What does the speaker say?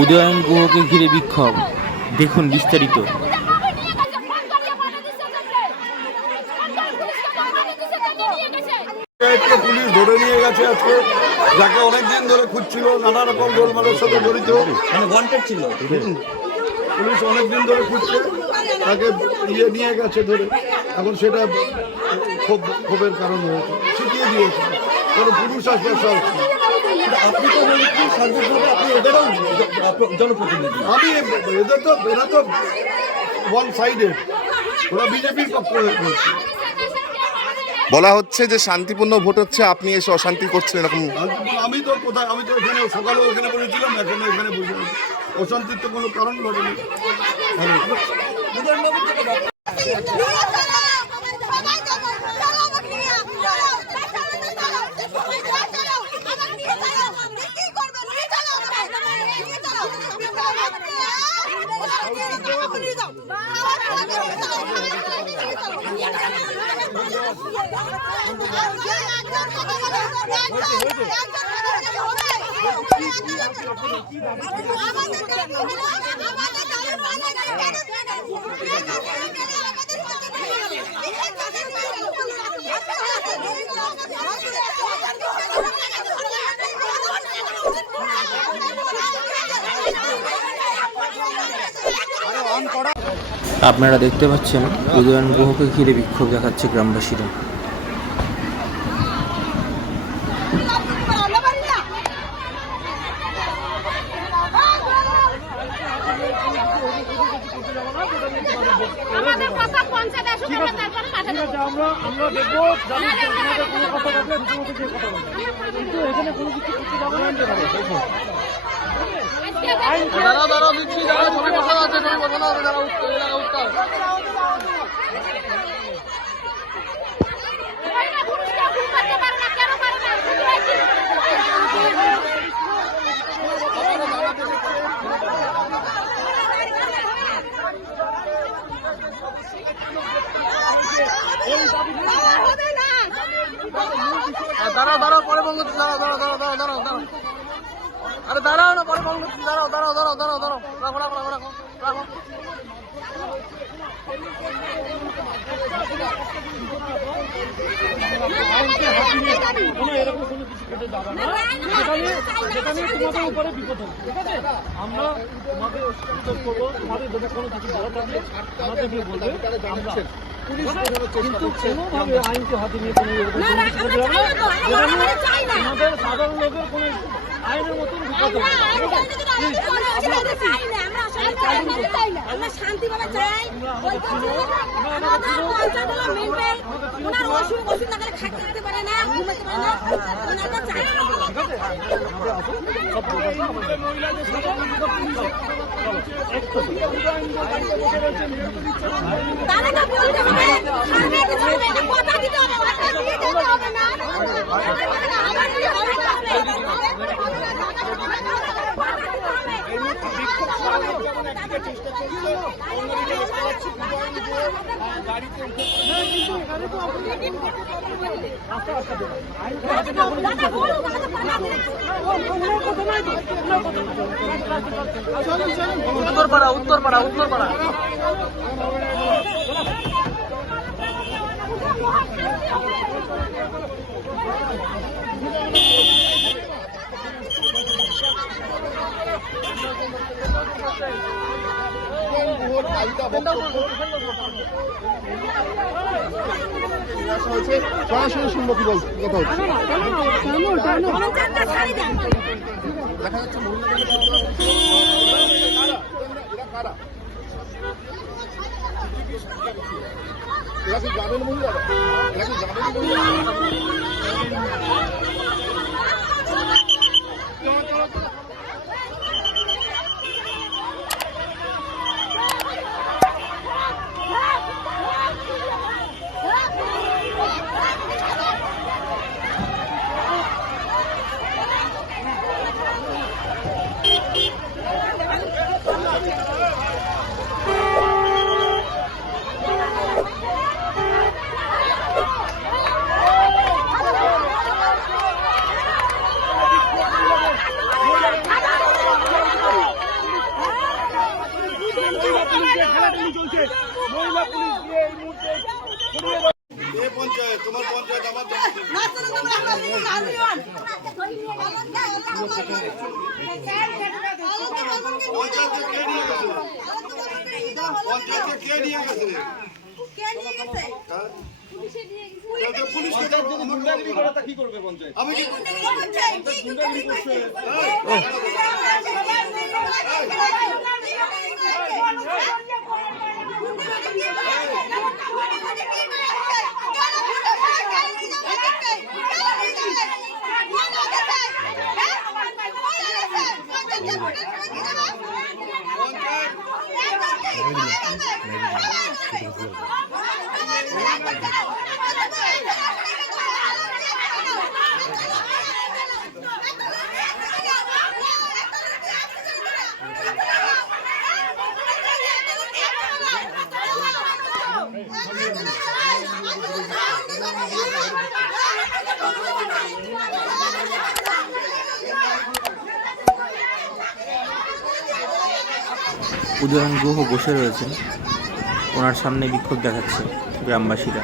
উদয়ন গুহকে ঘিরে বিক্ষোভ, দেখুন বিস্তারিত। পুলিশ ধরে নিয়ে গেছে আজকে, যাকে অনেকদিন ধরে খুঁজছিল, নানা রকম গোলমালের সাথে জড়িত, ছিল। পুলিশ অনেকদিন ধরে খুঁজছে, তাকে নিয়ে গেছে ধরে। এখন সেটা ক্ষোভের কারণ হয়েছে, শিখিয়ে দিয়েছে কোনো পুরুষ আসবে সব। আপনি তো আপনি এদেরও জনপ্রতিনিধি। আমি এরা তো ওয়ান সাইডেড, ওরা বিজেপির পক্ষ হয়ে বলছে। বলা হচ্ছে যে শান্তিপূর্ণ ভোট হচ্ছে, আপনি এসে অশান্তি করছেন এরকম। আমি তো কোথায়, আমি তো এখানে সকালেও এখানে বসেছিলাম, এখনো এখানে বসে আছি। অশান্তির তো কোনো কারণ ঘটেনি। আপনারা দেখতে পাচ্ছেন উদয়ন গুহকে ঘিরে বিক্ষোভ দেখাচ্ছে গ্রামবাসীরা। আমরা দেখবো কোনো কথা বললে কিন্তু এখানে কোনো কিছু করতে যাবো না। দাঁড়া দিচ্ছি, যারা ছবি বসা আছে ছবি বসা না হবে, যারা উঠতে এলাকা উঠতে হবে। দাঁড়াও পরে বন্ধ, দাঁড়াও আরে দাঁড়াও না, পরে বন্ধ, দাঁড়াও রাখো এরকম কোনো কিছু কেটে যাবে না, যেখানে তোমাদের উপরে বিপদ হবে। ঠিক আছে, আমরা তোমাদের অসুবিধা করবো, তোমাদের যদি কোনো কিছু বলা থাকলে আমাদেরকে বলবে। আমরা কিন্তু কোনোভাবে আইনকে হাতে নিয়ে কোনো আমাদের সাধারণ লোকের কোনো আইনের মতন বিপদ হবে। উত্তরপাড়া সরাসরি শুনবো কি বলছে, কথা হচ্ছে। দেখা যাচ্ছে এরা কি গ্রামের মহিলারা? মুহূর্তে মহিলা পুলিশ দিয়ে এই মুহূর্তে সরিয়ে দাও। এ পঞ্চায়েত, তোমার পঞ্চায়েত আমার জন্য পঞ্চায়েতকে কে নিয়ে গেছে? পঞ্চায়েতকে কে নিয়ে গেছে? পুলিশকে কি করবে পঞ্চায়েত? আমি কি উদয়ন গুহ বসে রয়েছেন, ওনার সামনে বিক্ষোভ দেখাচ্ছে গ্রামবাসীরা।